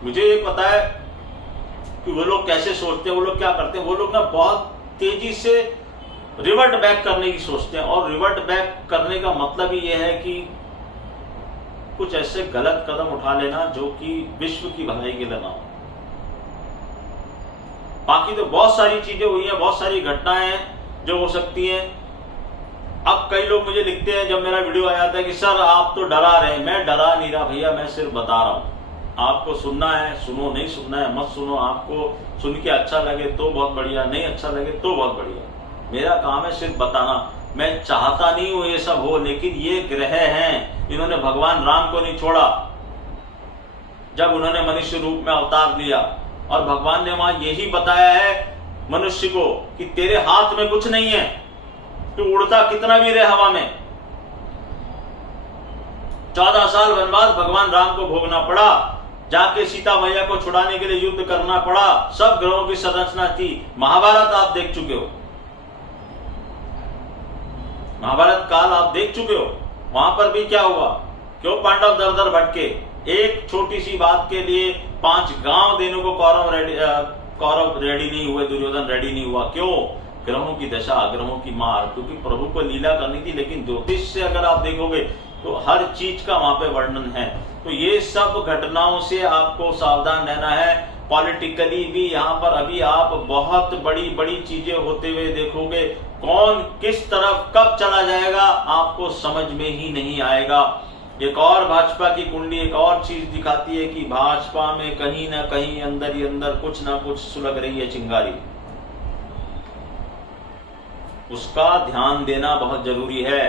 मुझे ये पता है कि वो लोग कैसे सोचते हैं, वो लोग क्या करते हैं। वो लोग ना बहुत तेजी से रिवर्ट बैक करने की सोचते हैं, और रिवर्ट बैक करने का मतलब ही ये है कि कुछ ऐसे गलत कदम उठा लेना जो कि विश्व की भलाई के लिए ना हो। बाकी तो बहुत सारी चीजें हुई हैं, बहुत सारी घटनाएं हैं जो हो सकती हैं। अब कई लोग मुझे लिखते हैं जब मेरा वीडियो आ जाता है कि सर आप तो डरा रहे हैं। मैं डरा नहीं रहा भैया, मैं सिर्फ बता रहा हूं। आपको सुनना है सुनो, नहीं सुनना है मत सुनो। आपको सुन के अच्छा लगे तो बहुत बढ़िया, नहीं अच्छा लगे तो बहुत बढ़िया। मेरा काम है सिर्फ बताना। मैं चाहता नहीं हूं ये सब हो, लेकिन ये ग्रह हैं, इन्होंने भगवान राम को नहीं छोड़ा जब उन्होंने मनुष्य रूप में अवतार लिया, और भगवान ने वहां यही बताया है मनुष्य को कि तेरे हाथ में कुछ नहीं है, तू उड़ता कितना भी रहे हवा में। 14 साल वनवास भगवान राम को भोगना पड़ा, जाके सीता मैया को छुड़ाने के लिए युद्ध करना पड़ा। सब ग्रहों की संरचना थी। महाभारत आप देख चुके हो, महाभारत काल आप देख चुके हो। वहां पर भी क्या हुआ, क्यों पांडव दर दर भटके। एक छोटी सी बात के लिए 5 गांव देने को कौरव रेडी नहीं हुए, दुर्योधन रेडी नहीं हुआ। क्यों? ग्रहों की दशा, ग्रहों की मार, क्योंकि प्रभु को लीला करनी थी। लेकिन ज्योतिष से अगर आप देखोगे तो हर चीज का वहां पे वर्णन है। तो ये सब घटनाओं से आपको सावधान रहना है। पॉलिटिकली भी यहाँ पर अभी आप बहुत बड़ी बड़ी चीजें होते हुए देखोगे। कौन किस तरफ कब चला जाएगा आपको समझ में ही नहीं आएगा। एक और भाजपा की कुंडली एक और चीज दिखाती है कि भाजपा में कहीं ना कहीं अंदर ही अंदर कुछ ना कुछ सुलग रही है चिंगारी। उसका ध्यान देना बहुत जरूरी है।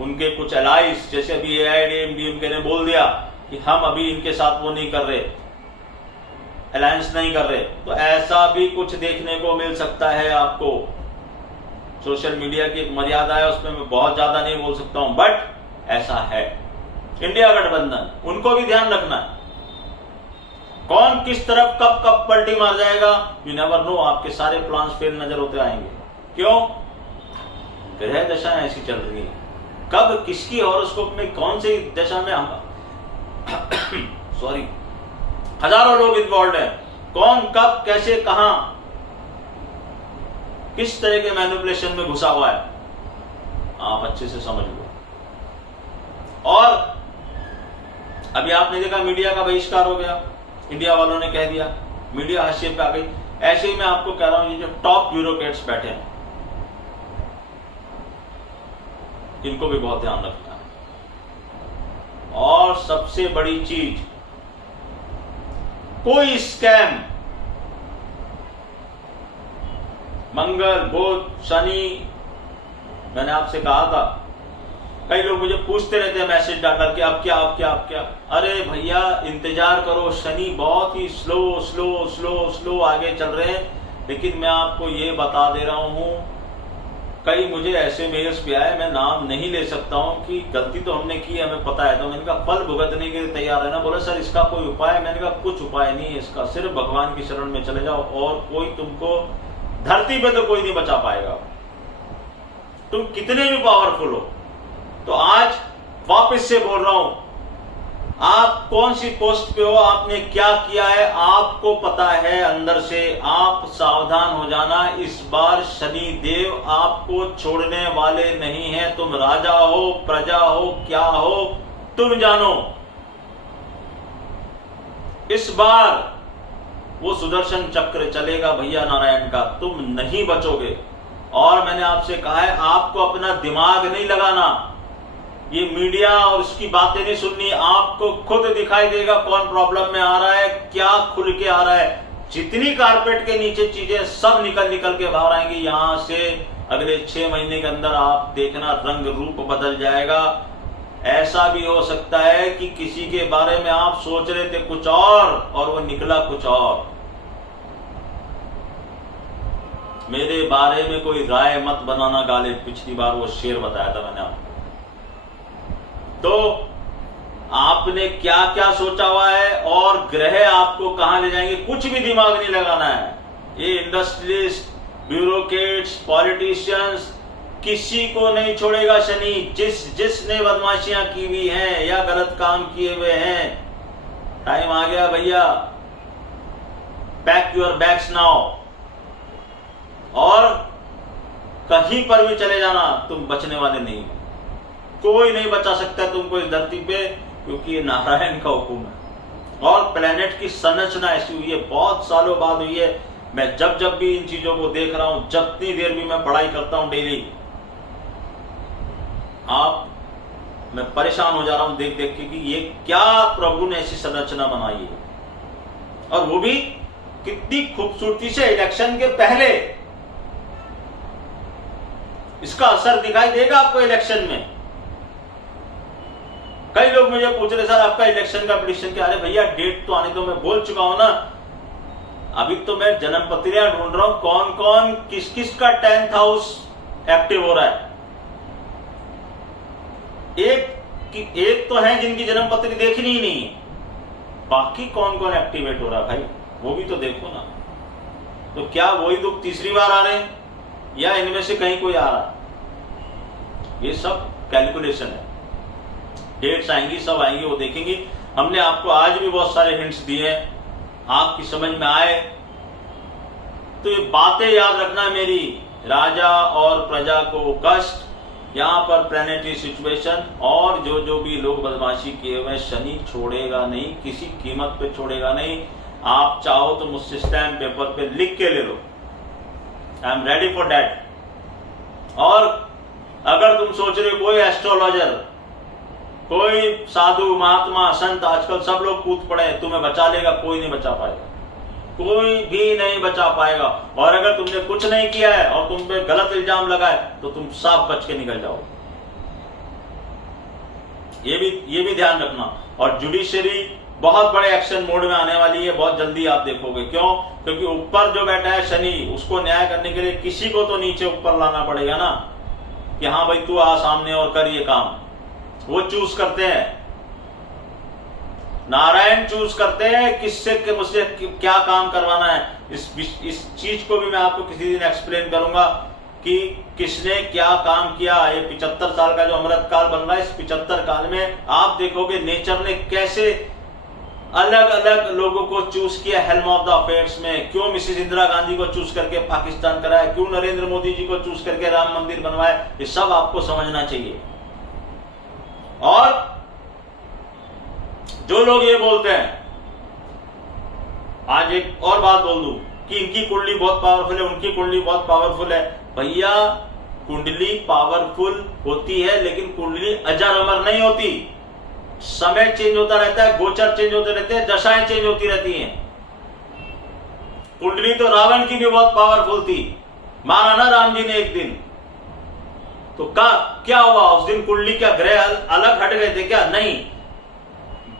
उनके कुछ अलाइज, जैसे अभी एआईएडीएमके ने बोल दिया कि हम अभी इनके साथ वो नहीं कर रहे, अलायंस नहीं कर रहे, तो ऐसा भी कुछ देखने को मिल सकता है आपको। सोशल मीडिया की एक मर्यादा है, उसमें मैं बहुत ज्यादा नहीं बोल सकता हूं, बट ऐसा है। इंडिया गठबंधन, उनको भी ध्यान रखना है। कौन किस तरफ कब कब पलटी मार जाएगा, यू नेवर नो। आपके सारे प्लान्स फेल नजर होते आएंगे। क्यों? ग्रह दशाएं ऐसी चल रही है। कब किसकी हॉरोस्कोप में कौन सी दशा में हम सॉरी हजारों लोग इन्वॉल्व हैं। कौन कब कैसे कहां किस तरह के मैनिपुलेशन में घुसा हुआ है, आप अच्छे से समझ लो। और अभी आपने देखा मीडिया का बहिष्कार हो गया, इंडिया वालों ने कह दिया, मीडिया हाशिए पे आ गई। ऐसे ही मैं आपको कह रहा हूं, ये जो टॉप ब्यूरोक्रेट्स बैठे हैं इनको भी बहुत ध्यान रखना है। और सबसे बड़ी चीज, कोई स्कैम, मंगल बुध शनि, मैंने आपसे कहा था, कई लोग मुझे पूछते रहते हैं मैसेज डालकर कि अब क्या अब क्या अब क्या। अरे भैया इंतजार करो, शनि बहुत ही स्लो स्लो स्लो स्लो आगे चल रहे हैं। लेकिन मैं आपको ये बता दे रहा हूं, कई मुझे ऐसे मेल्स भी आए, मैं नाम नहीं ले सकता हूं, कि गलती तो हमने की हमें पता है, तो मैंने कहा फल भुगतने के लिए तैयार है ना। बोले सर इसका कोई उपाय? मैंने कहा कुछ उपाय नहीं है इसका, सिर्फ भगवान की शरण में चले जाओ और कोई तुमको धरती पे तो कोई नहीं बचा पाएगा, तुम कितने भी पावरफुल हो। तो आज वापस से बोल रहा हूं, आप कौन सी पोस्ट पे हो, आपने क्या किया है, आपको पता है अंदर से। आप सावधान हो जाना, इस बार शनि देव आपको छोड़ने वाले नहीं हैं। तुम राजा हो, प्रजा हो, क्या हो, तुम जानो। इस बार वो सुदर्शन चक्र चलेगा भैया नारायण का, तुम नहीं बचोगे। और मैंने आपसे कहा है, आपको अपना दिमाग नहीं लगाना, ये मीडिया और उसकी बातें नहीं सुननी। आपको खुद दिखाई देगा कौन प्रॉब्लम में आ रहा है, क्या खुल के आ रहा है। जितनी कारपेट के नीचे चीजें सब निकल निकल के बाहर आएंगी। यहां से अगले 6 महीने के अंदर आप देखना रंग रूप बदल जाएगा। ऐसा भी हो सकता है कि किसी के बारे में आप सोच रहे थे कुछ और वो निकला कुछ और। मेरे बारे में कोई राय मत बनाना गालिब, पिछली बार वो शेर बताया था मैंने आपको। तो आपने क्या क्या सोचा हुआ है और ग्रह आपको कहां ले जाएंगे, कुछ भी दिमाग नहीं लगाना है। ये इंडस्ट्रियलिस्ट, ब्यूरोक्रेट्स, पॉलिटिशियंस, किसी को नहीं छोड़ेगा शनि। जिसने बदमाशियां की हुई हैं या गलत काम किए हुए हैं, टाइम आ गया भैया, पैक योर बैग्स नाउ। और कहीं पर भी चले जाना, तुम बचने वाले नहीं, कोई नहीं बचा सकता तुमको इस धरती पे, क्योंकि ये नारायण का हुक्म है। और प्लेनेट की संरचना ऐसी हुई है, बहुत सालों बाद हुई है। मैं जब जब भी इन चीजों को देख रहा हूं, जितनी देर भी मैं पढ़ाई करता हूं डेली, मैं परेशान हो जा रहा हूं देख देख के कि ये क्या प्रभु ने ऐसी संरचना बनाई है। और वो भी कितनी खूबसूरती से इलेक्शन के पहले। इसका असर दिखाई देगा आपको इलेक्शन में। कई लोग मुझे पूछ रहे सर आपका इलेक्शन का प्रेडिक्शन क्या है। भैया डेट तो आने दो, मैं बोल चुका हूं ना। अभी तो मैं जन्म पत्रियां ढूंढ रहा हूं, कौन कौन किस किस का 10th हाउस एक्टिव हो रहा है। एक तो है जिनकी जन्म पत्री देखनी ही नहीं है, बाकी कौन कौन एक्टिवेट हो रहा है भाई, वो भी तो देखो ना। तो क्या वही दुख तीसरी बार आ रहे हैं या इनमें से कहीं कोई आ रहा है? ये सब कैलकुलेशन है। डेट्स आएंगी, सब आएंगी, वो देखेंगी। हमने आपको आज भी बहुत सारे हिंट्स दिए हैं, आपकी समझ में आए तो ये बातें याद रखना मेरी। राजा और प्रजा को कष्ट, यहां पर प्लैनेटरी सिचुएशन, और जो भी लोग बदमाशी किए हुए, शनि छोड़ेगा नहीं, किसी कीमत पे छोड़ेगा नहीं। आप चाहो तो मुझसे स्टैम्प पेपर पे लिख के ले लो, I am ready for that. और अगर तुम सोच रहे हो कोई एस्ट्रोलॉजर, कोई साधु महात्मा संत, आजकल सब लोग कूद पड़े तुम्हें बचा लेगा, कोई नहीं बचा पाएगा, कोई भी नहीं बचा पाएगा। और अगर तुमने कुछ नहीं किया है और तुम पे गलत इल्जाम लगाए तो तुम साफ बच के निकल जाओ। ये भी ध्यान रखना। और जुडिशरी बहुत बड़े एक्शन मोड में आने वाली है, बहुत जल्दी आप देखोगे। क्यों? क्योंकि ऊपर जो बैठा है शनि, उसको न्याय करने के लिए किसी को तो नीचे ऊपर लाना पड़ेगा ना, कि हाँ भाई तू आ सामने और कर ये काम। वो चूज करते हैं, नारायण चूज करते हैं किससे मुझसे क्या काम करवाना है। इस चीज को भी मैं आपको किसी दिन एक्सप्लेन करूंगा कि किसने क्या काम किया। ये 75 साल का जो अमृत काल बन रहा है, इस 75 काल में आप देखोगे नेचर ने कैसे अलग अलग लोगों को चूज किया हेल्म ऑफ द अफेयर्स में। क्यों मिसेस इंदिरा गांधी को चूज करके पाकिस्तान कराया, क्यों नरेंद्र मोदी जी को चूज करके राम मंदिर बनवाया, ये सब आपको समझना चाहिए। और जो लोग ये बोलते हैं, आज एक और बात बोल दूं कि इनकी कुंडली बहुत पावरफुल है, उनकी कुंडली बहुत पावरफुल है। भैया कुंडली पावरफुल होती है, लेकिन कुंडली अजर अमर नहीं होती। समय चेंज होता रहता है, गोचर चेंज होते रहते हैं, दशाएं चेंज होती रहती हैं। कुंडली तो रावण की भी बहुत पावरफुल थी, मारा ना राम जी ने एक दिन। तो क्या हुआ उस दिन? कुंडली क्या ग्रह अलग हट गए थे क्या? नहीं,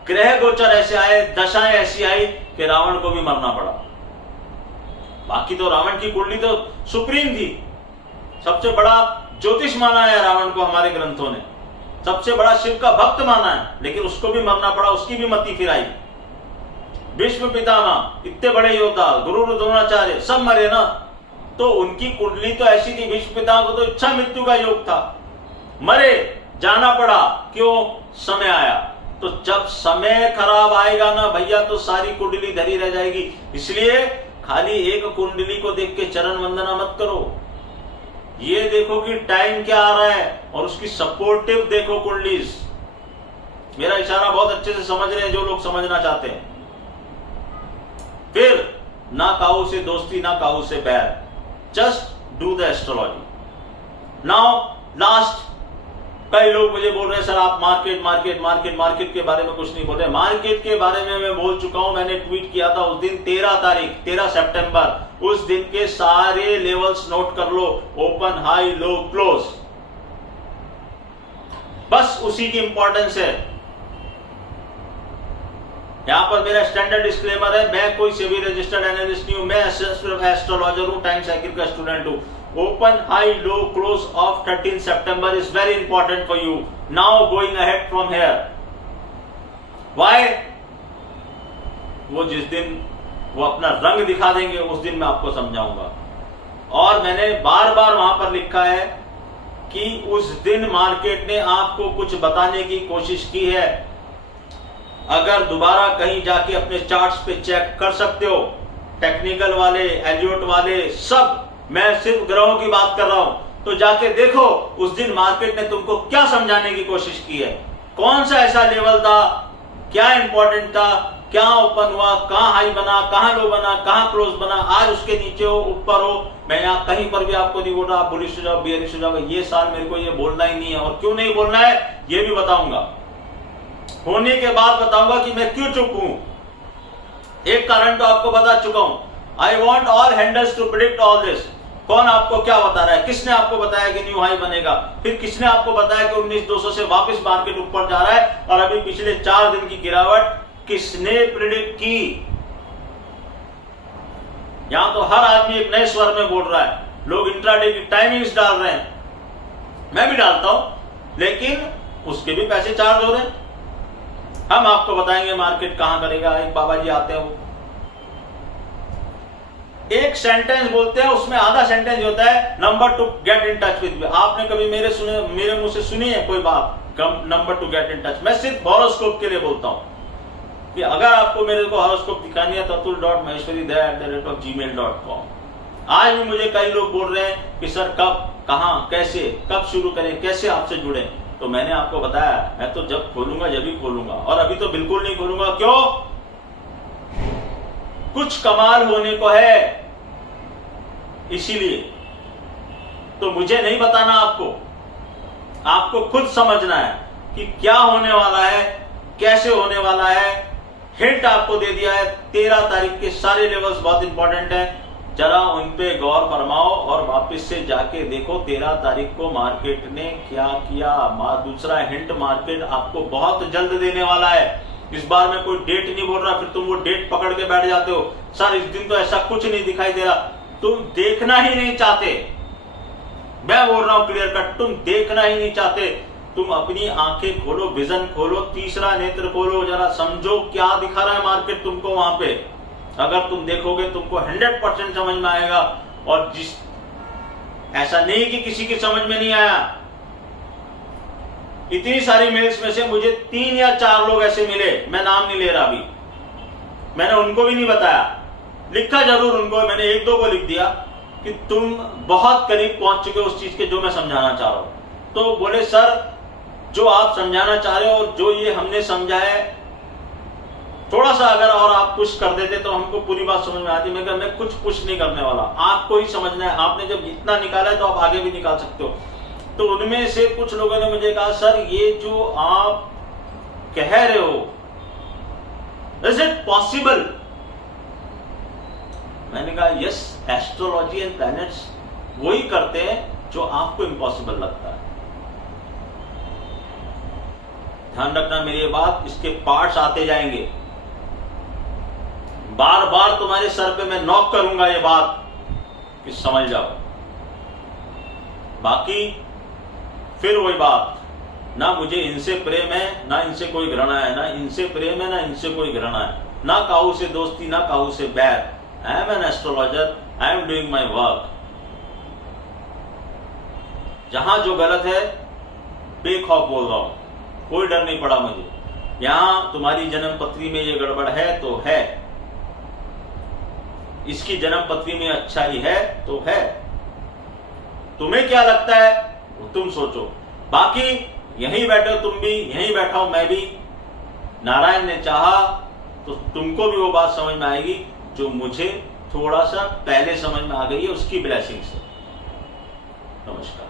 ग्रह गोचर ऐसे आए, दशाएं ऐसी आई कि रावण को भी मरना पड़ा। बाकी तो रावण की कुंडली तो सुप्रीम थी, सबसे बड़ा ज्योतिष माना है रावण को हमारे ग्रंथों ने, सबसे बड़ा शिव का भक्त माना है, लेकिन उसको भी मरना पड़ा, उसकी भी मति फिर आई। भीष्म पितामह इतने बड़े योद्धा, गुरु द्रोणाचार्य सब मरे ना। तो उनकी कुंडली तो ऐसी थी, भीष्म पितामह को तो इच्छा मृत्यु का योग था, मरे, जाना पड़ा। क्यों? समय आया। तो जब समय खराब आएगा ना भैया, तो सारी कुंडली धरी रह जाएगी। इसलिए खाली एक कुंडली को देख के चरण वंदना मत करो, ये देखो कि टाइम क्या आ रहा है और उसकी सपोर्टिव देखो कुंडलीज। मेरा इशारा बहुत अच्छे से समझ रहे हैं जो लोग समझना चाहते हैं। फिर ना काऊ से दोस्ती, ना काऊ से बैर, just do the astrology. Now last, कई लोग मुझे बोल रहे हैं सर आप मार्केट के बारे में कुछ नहीं बोल रहे। मार्केट के बारे में मैं बोल चुका हूं, मैंने ट्वीट किया था उस दिन 13 सितंबर। उस दिन के सारे लेवल्स नोट कर लो, ओपन, हाई, लो, क्लोज, बस उसी की इंपॉर्टेंस है। यहां पर मेरा स्टैंडर्ड डिस्क्लेमर है, मैं कोई सेबी रजिस्टर्ड एनालिस्ट नहीं हूं, मैं सिर्फ एस्ट्रोलॉजर हूं, टाइम साइकिल का स्टूडेंट हूं। Open, high, low, close of 13 September is very important for you. Now going ahead from here. Why? वो जिस दिन वो अपना रंग दिखा देंगे उस दिन मैं आपको समझाऊंगा। और मैंने बार बार वहां पर लिखा है कि उस दिन मार्केट ने आपको कुछ बताने की कोशिश की है। अगर दोबारा कहीं जाके अपने चार्ट्स पे चेक कर सकते हो, टेक्निकल वाले, एलियोट वाले, सब, मैं सिर्फ ग्रहों की बात कर रहा हूं, तो जाके देखो उस दिन मार्केट ने तुमको क्या समझाने की कोशिश की है, कौन सा ऐसा लेवल था, क्या इंपॉर्टेंट था, क्या ओपन हुआ, कहां हाई बना, कहां लो बना, कहां क्लोज बना, आज उसके नीचे हो, ऊपर हो। मैं यहां कहीं पर भी आपको नहीं बोल रहा आप बुलिश हो जाओ, बियरिश हो जाओ, ये साल मेरे को ये बोलना ही नहीं है। और क्यों नहीं बोलना है ये भी बताऊंगा, होने के बाद बताऊंगा कि मैं क्यों चुप हूं। एक कारण तो आपको बता चुका हूं, I want all handles to predict all this. कौन आपको क्या बता रहा है? किसने आपको बताया कि न्यू हाई बनेगा? फिर किसने आपको बताया कि 19,200 से वापस मार्केट ऊपर जा रहा है? और अभी पिछले 4 दिन की गिरावट किसने प्रिडिक्ट की? यहां तो हर आदमी एक नए स्वर में बोल रहा है, लोग इंट्राडे की टाइमिंग्स डाल रहे हैं, मैं भी डालता हूं, लेकिन उसके भी पैसे चार्ज हो रहे हैं। हम आपको बताएंगे मार्केट कहां करेगा। एक बाबा जी आते हैं, वो एक सेंटेंस बोलते हैं, उसमें आधा सेंटेंस होता है number to get in touch with me. आपने कभी मेरे मुंह से सुनी है कोई बात number to get in touch? मैं सिर्फ हॉरोस्कोप के लिए बोलता हूं कि अगर आपको मेरे को हॉरोस्कोप दिखानी है तो atul.maheshwari@gmail.com। आज भी मुझे कई लोग बोल रहे हैं कि सर कब, कहां, कैसे, कब शुरू करें, कैसे आपसे जुड़े। तो मैंने आपको बताया, मैं तो जब खोलूंगा जब ही खोलूंगा, और अभी तो बिल्कुल नहीं खोलूंगा। क्यों? कुछ कमाल होने को है। इसीलिए तो मुझे नहीं बताना, आपको खुद समझना है कि क्या होने वाला है, कैसे होने वाला है। हिंट आपको दे दिया है, 13 तारीख के सारे लेवल्स बहुत इंपॉर्टेंट हैं, जरा उन पे गौर फरमाओ और वापस से जाके देखो 13 तारीख को मार्केट ने क्या किया। दूसरा हिंट मार्केट आपको बहुत जल्द देने वाला है। इस बार मैं कोई डेट नहीं बोल रहा, फिर तुम वो डेट पकड़ के बैठ जाते हो, सर इस दिन तो ऐसा कुछ नहीं दिखाई दे रहा। तुम देखना ही नहीं चाहते, मैं बोल रहा हूं क्लियर कट, तुम देखना ही नहीं चाहते। तुम अपनी आंखें खोलो, विजन खोलो, तीसरा नेत्र खोलो, जरा समझो क्या दिखा रहा है मार्केट तुमको वहां पे। अगर तुम देखोगे तुमको 100% समझ में आएगा। और ऐसा नहीं कि किसी की समझ में नहीं आया। इतनी सारी मेल्स में से मुझे 3 या 4 लोग ऐसे मिले, मैं नाम नहीं ले रहा अभी, मैंने उनको भी नहीं बताया, लिखा जरूर उनको, मैंने 1-2 को लिख दिया कि तुम बहुत करीब पहुंच चुके उस चीज के जो मैं समझाना चाह रहा हूं। तो बोले सर जो आप समझाना चाह रहे हो और जो ये हमने समझा है, थोड़ा सा अगर और आप पुश कर देते तो हमको पूरी बात समझ में आती। मैं कुछ पुश नहीं करने वाला, आपको ही समझना है। आपने जब इतना निकाला है तो आप आगे भी निकाल सकते हो। तो उनमें से कुछ लोगों ने मुझे कहा सर ये जो आप कह रहे हो, इज इट पॉसिबल? मैंने कहा यस, एस्ट्रोलॉजी एंड प्लैनेट्स वही करते हैं जो आपको इम्पॉसिबल लगता है। ध्यान रखना मेरी ये बात, इसके पार्ट्स आते जाएंगे, बार बार तुम्हारे सर पे मैं नॉक करूंगा ये बात कि समझ जाओ। बाकी फिर वही बात, ना मुझे इनसे प्रेम है, ना इनसे कोई घृणा है, ना इनसे प्रेम है, ना इनसे कोई घृणा है, ना काहू से दोस्ती, ना काहू से बैर। I am an astrologer, I am doing my work. जहां जो गलत है बेखौफ बोल रहा हूं, कोई डर नहीं पड़ा मुझे। यहां तुम्हारी जन्म पत्री में ये गड़बड़ है तो है, इसकी जन्म पत्री में अच्छाई है तो है। तुम्हें क्या लगता है वो तुम सोचो। बाकी यहीं बैठे हो तुम भी, यहीं बैठा हूं मैं भी, नारायण ने चाहा तो तुमको भी वो बात समझ में आएगी जो मुझे थोड़ा सा पहले समझ में आ गई है, उसकी ब्लेसिंग से। नमस्कार।